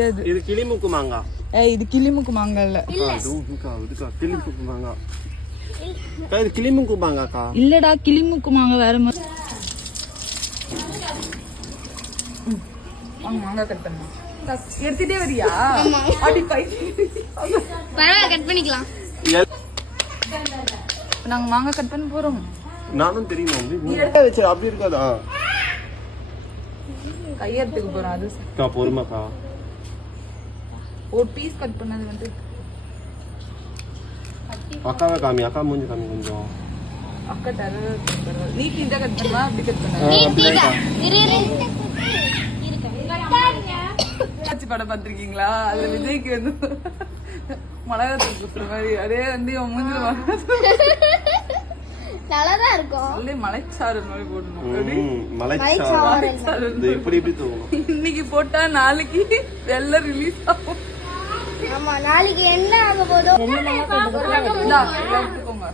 இது கிளிமுக்கு மாங்காய். இது கிளிமுக்கு மாங்காய் இல்ல. கிளிமுக்கு மாங்காய். இது கிளிமுக்கு மாங்காய்க்கா. இல்லடா கிளிமுக்கு மாங்காய் வேற மாதிரி. மாங்காய் கட் பண்ணு. எடுத்துட்டே வரியா? அடி பை. பரவாயில்ல கட் பண்ணிக்கலாம். நாங்க மாங்காய் கட் பண்ண போறோம். நானும் தெரியுமா நீ எடுத்து வச்சு அப்படி இருக்காதா? கையெடுத்துக்கு போறோம் அது. பொறுமைக்கா. ஒரு பீஸ் கட் பண்ணது வந்து அக்காவை காமி. அக்கா மூஞ்சி காமி கொஞ்சம். அக்கா தர நீ கீழ கட் பண்ணா அப்படி கட் பண்ணா. நீ தீடா இரு காட்சி படம் பாத்திருக்கீங்களா? அதுல விஜய்க்கு வந்து மலையாளத்துல குத்துற மாதிரி அதே வந்து மூஞ்சில நல்லாதான் இருக்கும். நல்ல மலைச்சாறு மாதிரி போடணும். மலைச்சாறு இப்படி இப்படி தூங்கணும். இன்னைக்கு போட்டா நாளைக்கு எல்லாம் ரிலீஸ் ஆகும். ஆமா நாளைக்கு என்ன ஆக போதோ எடுத்துக்கோங்க.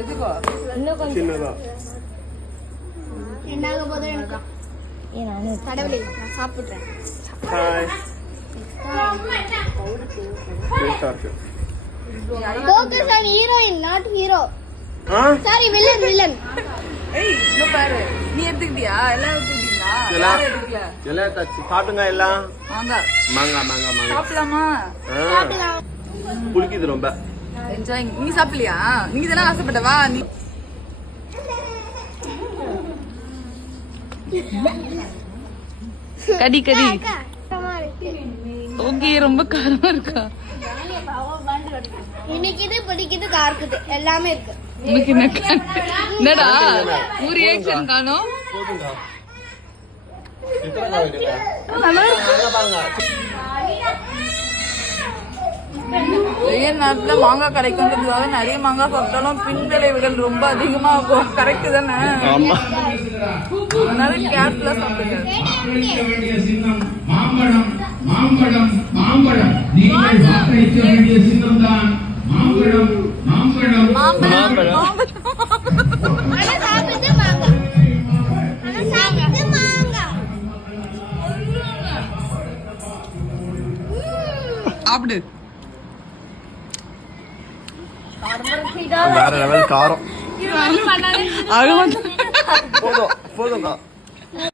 எதுக்கோ இன்னும் கொஞ்சம் சின்னதா என்ன ஆக போதோ எனக்கு கடவுளே நான் சாப்பிடுறேன். Hi. Focus on heroine, not hero. Sorry, villain. ஏய் இங்க பாரு. நீ எடுத்துக்கிட்டியா? எல்லாம் எடுத்துக்கிட்டீங்களா? யாரும் எடுக்கல. எல்லாம் எடுத்தாச்சு. சாப்பிடுங்க எல்லாம். மாங்காய். சாப்பிடலாமா? சாப்பிடலாம். புளிக்குது ரொம்ப. என்ஜாய். நீ சாப்பிடலையா? நீ தானே ஆசைப்பட்டவா? நீ கடி ஓகே. ரொம்ப காரமா இருக்கா? இன்னைக்கு இது பிடிக்குது கார்க்குது எல்லாமே இருக்கு. என்னடா ஒரு ரியாக்ஷன் காணோம். போதுங்க. நிறைய நாட்டுல மாங்காய் கிடைக்கும்ன்றதுக்காக நிறைய மாங்காய் சாப்பிட்டாலும் பின் விளைவுகள் ரொம்ப அதிகமா இருக்கும். கரெக்ட் தானே? அதனால கேர்ஃபுல்லா சாப்பிடுங்க. சாப்பிடு. வேற லெவல் காரம். போதும் போதுங்க.